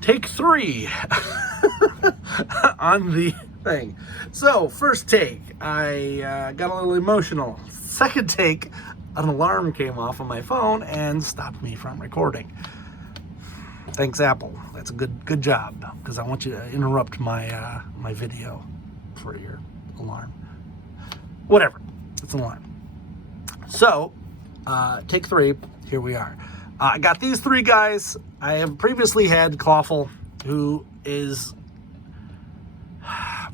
take 3 on the thing. So, first take, I got a little emotional. Second take, an alarm came off on my phone and stopped me from recording. Thanks, Apple. That's a good job, because I want you to interrupt my my video for your alarm. Whatever, it's an alarm. So, take 3, here we are. I got these 3 guys. I have previously had Clawful, who is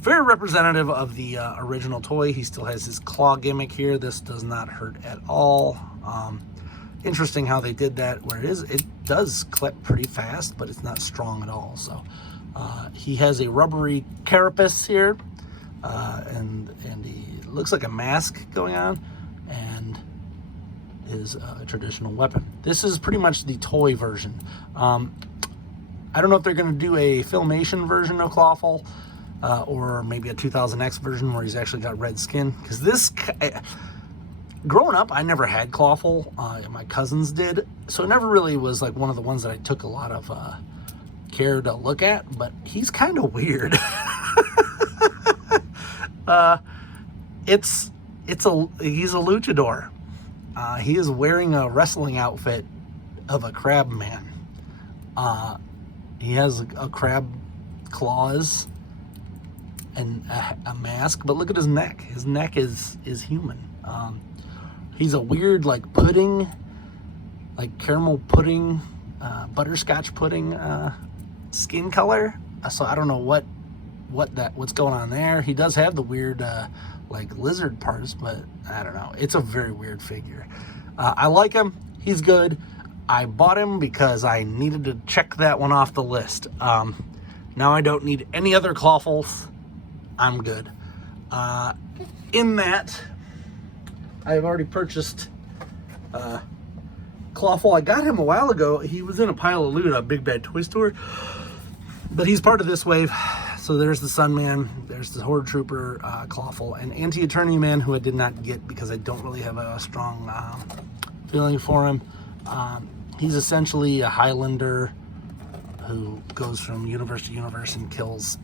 very representative of the original toy. He still has his claw gimmick here. This does not hurt at all. Interesting how they did that, where it does clip pretty fast, but it's not strong at all. So he has a rubbery carapace here, and he looks like a mask going on, and is a traditional weapon. This is pretty much the toy version. I don't know if they're going to do a Filmation version of Clawful, or maybe a 2000X version where he's actually got red skin. Because this, growing up, I never had Clawful. My cousins did, so it never really was like one of the ones that I took a lot of care to look at. But he's kind of weird. He's a luchador. He is wearing a wrestling outfit of a crab man. He has a crab claws and a mask, but look at his neck. His neck is human. He's a weird, like, pudding, like caramel pudding, butterscotch pudding skin color. So I don't know what's going on there. He does have the weird like lizard parts, but I don't know. It's a very weird figure. I like him. He's good. I bought him because I needed to check that one off the list. Now I don't need any other Clawfuls. I'm good. In that, I've already purchased Clawful. I got him a while ago. He was in a pile of loot at a Big Bad Toy Store, but he's part of this wave. So there's the SUNMAN, there's the Horde Trooper, Clawful, and Anti-Eternity Man, who I did not get because I don't really have a strong feeling for him. He's essentially a Highlander who goes from universe to universe and kills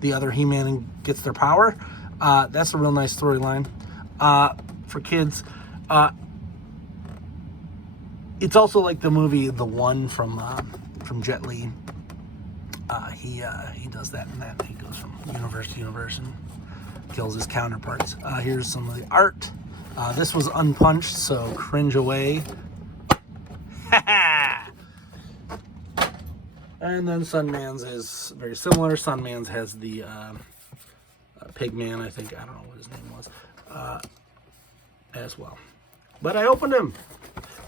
the other He-Man and gets their power. That's a real nice storyline for kids. It's also like the movie The One from Jet Li. He does that and that. He goes from universe to universe and kills his counterparts. Here's some of the art. This was unpunched, so cringe away. And then SUNMAN's is very similar. SUNMAN's has the Pigman, I think. I don't know what his name was, as well. But I opened him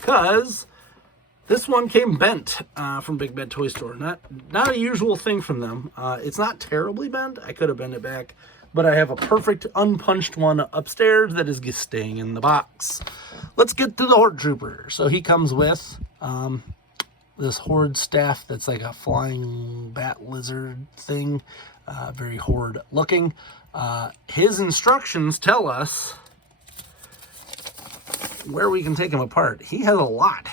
because this one came bent from Big Bad Toy Store. Not a usual thing from them. It's not terribly bent. I could have bent it back. But I have a perfect unpunched one upstairs that is staying in the box. Let's get to the Horde Trooper. So he comes with this Horde staff that's like a flying bat lizard thing. Very Horde looking. His instructions tell us where we can take him apart. He has a lot.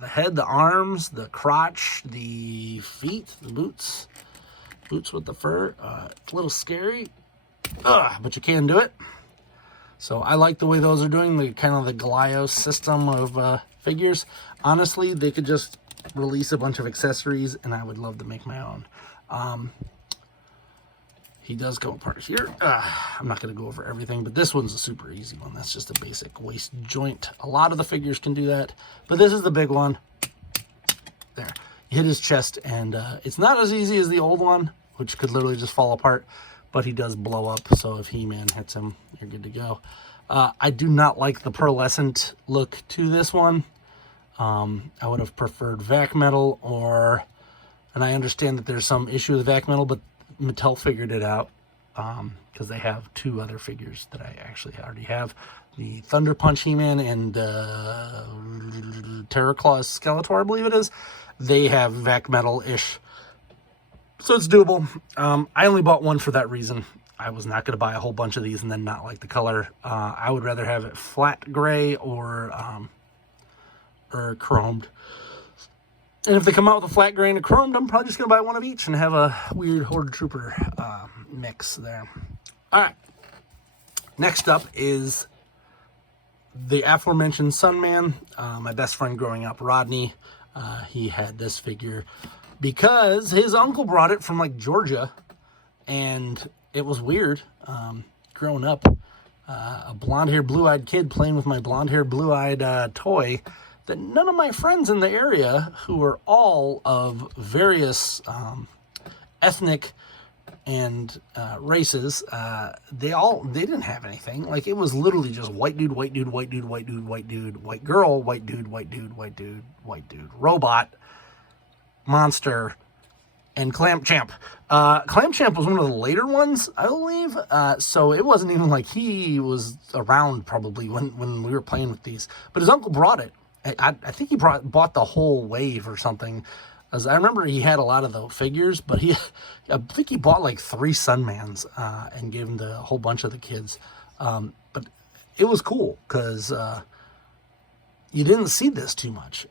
The head, the arms, the crotch, the feet, the boots. Boots with the fur. It's a little scary. But you can do it. So I like the way those are doing, the kind of the Goliath system of figures. Honestly, they could just release a bunch of accessories and I would love to make my own. He does come apart here. I'm not going to go over everything, but this one's a super easy one. That's just a basic waist joint. A lot of the figures can do that, but this is the big one. There. You hit his chest, and it's not as easy as the old one, which could literally just fall apart, but he does blow up, so if He-Man hits him, you're good to go. I do not like the pearlescent look to this one. I would have preferred vac metal, and I understand that there's some issue with vac metal, but Mattel figured it out because they have 2 other figures that I actually already have. The Thunder Punch He-Man and Terror Claws Skeletor, I believe it is. They have vac metal-ish. So it's doable. I only bought one for that reason. I was not going to buy a whole bunch of these and then not like the color. I would rather have it flat gray or chromed. And if they come out with a flat grain of chromed, I'm probably just going to buy one of each and have a weird Horde Trooper mix there. All right. Next up is the aforementioned SUNMAN. My best friend growing up, Rodney, he had this figure because his uncle brought it from, like, Georgia. And it was weird growing up. A blonde-haired, blue-eyed kid playing with my blonde-haired, blue-eyed toy that none of my friends in the area, who were all of various ethnic and races, they didn't have anything. Like, it was literally just white dude, white dude, white dude, white dude, white dude, white girl, white dude, white dude, white dude, white dude, robot, monster, and Clamp Champ. Clamp Champ was one of the later ones, I believe. So it wasn't even like he was around probably when we were playing with these. But his uncle brought it. I think he bought the whole wave or something. As I remember, he had a lot of the figures, but I think he bought like 3 SUNMANs and gave them to a whole bunch of the kids. But it was cool because you didn't see this too much.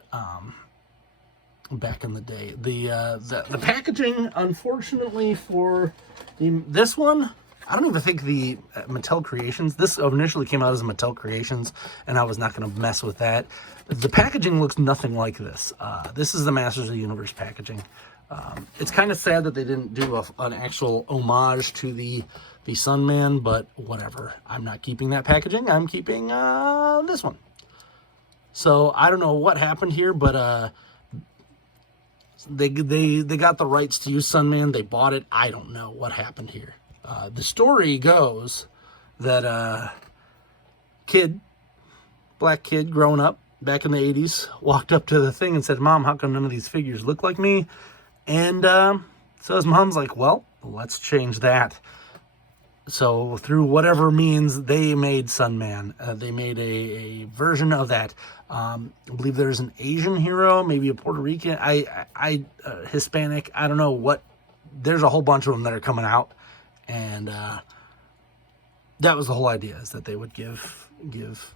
Back in the day, the packaging, unfortunately, for this one, I don't even think the Mattel Creations. This initially came out as Mattel Creations, and I was not going to mess with that. The packaging looks nothing like this. This is the Masters of the Universe packaging. It's kind of sad that they didn't do an actual homage to the SUNMAN, but whatever. I'm not keeping that packaging. I'm keeping this one. So I don't know what happened here, but They got the rights to use SUNMAN. They bought it. I don't know what happened here. The story goes that black kid growing up back in the 80s, walked up to the thing and said, "Mom, how come none of these figures look like me?" And so his mom's like, "Well, let's change that." So through whatever means, they made SUNMAN. They made a version of that. I believe there's an Asian hero, maybe a Puerto Rican, Hispanic. I don't know what. There's a whole bunch of them that are coming out, and that was the whole idea: is that they would give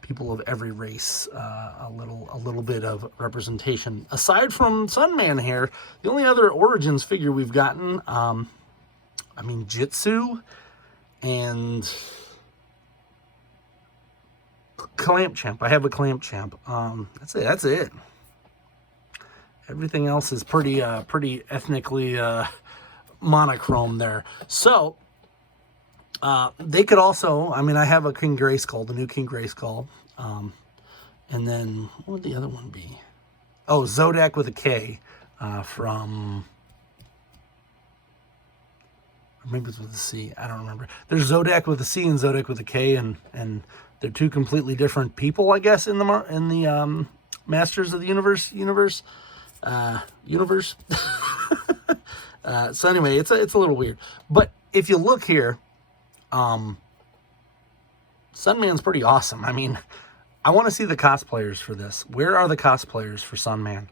people of every race a little bit of representation. Aside from SUNMAN here, the only other Origins figure we've gotten. Jitsu and Clamp Champ. I have a Clamp Champ. That's it. Everything else is pretty ethnically monochrome there. So they could also. I have a King Grayskull, the new King Grayskull, and then what would the other one be? Oh, Zodak with a K from. Maybe it's with a C. I don't remember. There's Zodak with a C and Zodak with a K, and they're two completely different people, I guess, in the Masters of the Universe. So anyway, it's a little weird. But if you look here, SUNMAN's pretty awesome. I want to see the cosplayers for this. Where are the cosplayers for SUNMAN?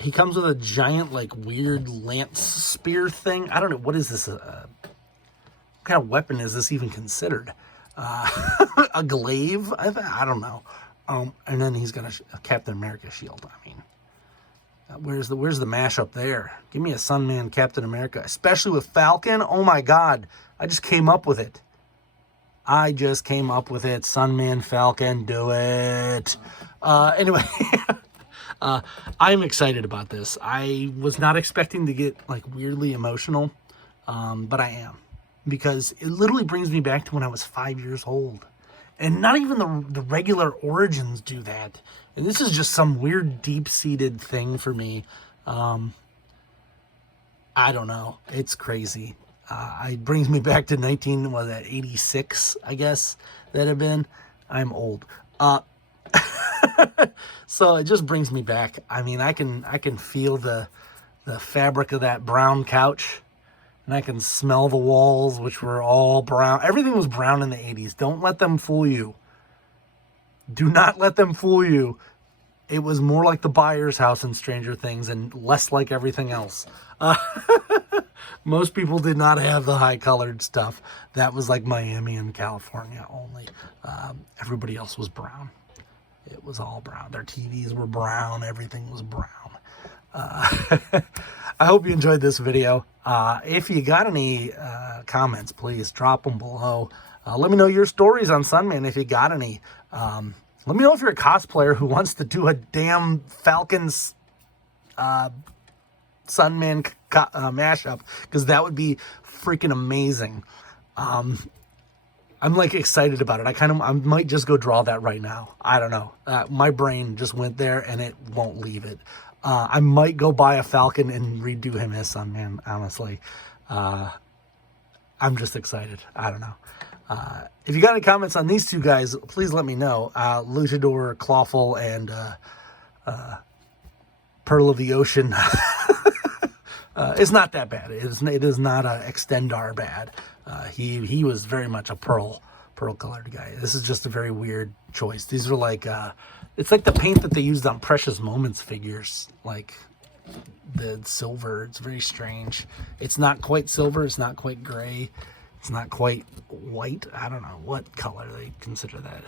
He comes with a giant, weird lance spear thing. I don't know. What is this? What kind of weapon is this even considered? A glaive? I don't know. And then he's got a Captain America shield. Where's the mashup there? Give me a SUNMAN Captain America, especially with Falcon. Oh, my God. I just came up with it. SUNMAN Falcon, do it. Anyway. I'm excited about this. I was not expecting to get weirdly emotional, but I am, because it literally brings me back to when I was 5 years old, and not even the regular Origins do that. And this is just some weird deep-seated thing for me. I don't know. It's crazy. It brings me back to 86, I guess that had been. I'm old. So it just brings me back. I can feel the fabric of that brown couch, and I can smell the walls, which were all brown. Everything was brown in the 80s. Don't let them fool you. Do not let them fool you. It was more like the Byers' house in Stranger Things and less like everything else. Most people did not have the high-colored stuff. That was like Miami and California only. Everybody else was brown. It was all brown. Their TVs were brown. Everything was brown. I hope you enjoyed this video. If you got any comments, please drop them below. Let me know your stories on SUNMAN if you got any. Let me know if you're a cosplayer who wants to do a damn Falcons SUNMAN mashup, because that would be freaking amazing. I'm like excited about it. I might just go draw that right now. I don't know. My brain just went there and it won't leave it. I might go buy a Falcon and redo him as SUNMAN, honestly. I'm just excited. I don't know. If you got any comments on these two guys, please let me know. Luchador, Clawful, and Pearl of the Ocean. It's not that bad. It is not a Extendar bad. He was very much a pearl colored guy. This is just a very weird choice. These are like it's like the paint that they used on Precious Moments figures, like the silver. It's very strange. It's not quite silver. It's not quite gray. It's not quite white. I don't know what color they consider that.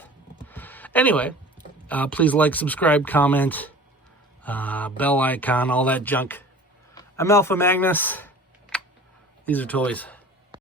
Anyway, please like, subscribe, comment, bell icon, all that junk. I'm Alpha Magnus. These are toys.